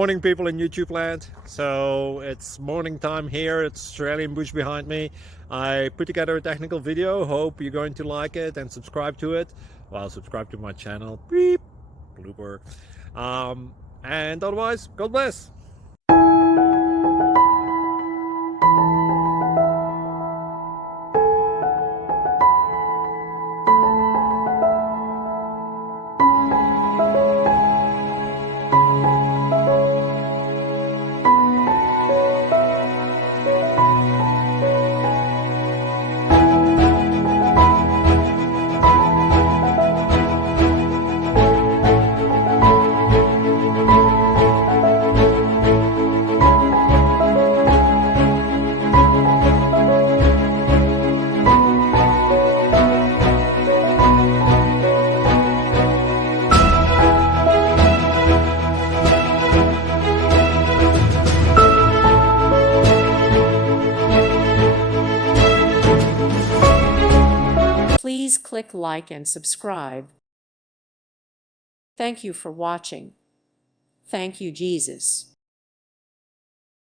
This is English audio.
Morning, people in YouTube land. So it's morning time here. It's Australian bush behind me. I put together a technical video. Hope you're going to like it and subscribe to it. Well, subscribe to my channel. Beep, blooper. And otherwise, God bless. Please click like and subscribe. Thank you for watching. Thank you, Jesus.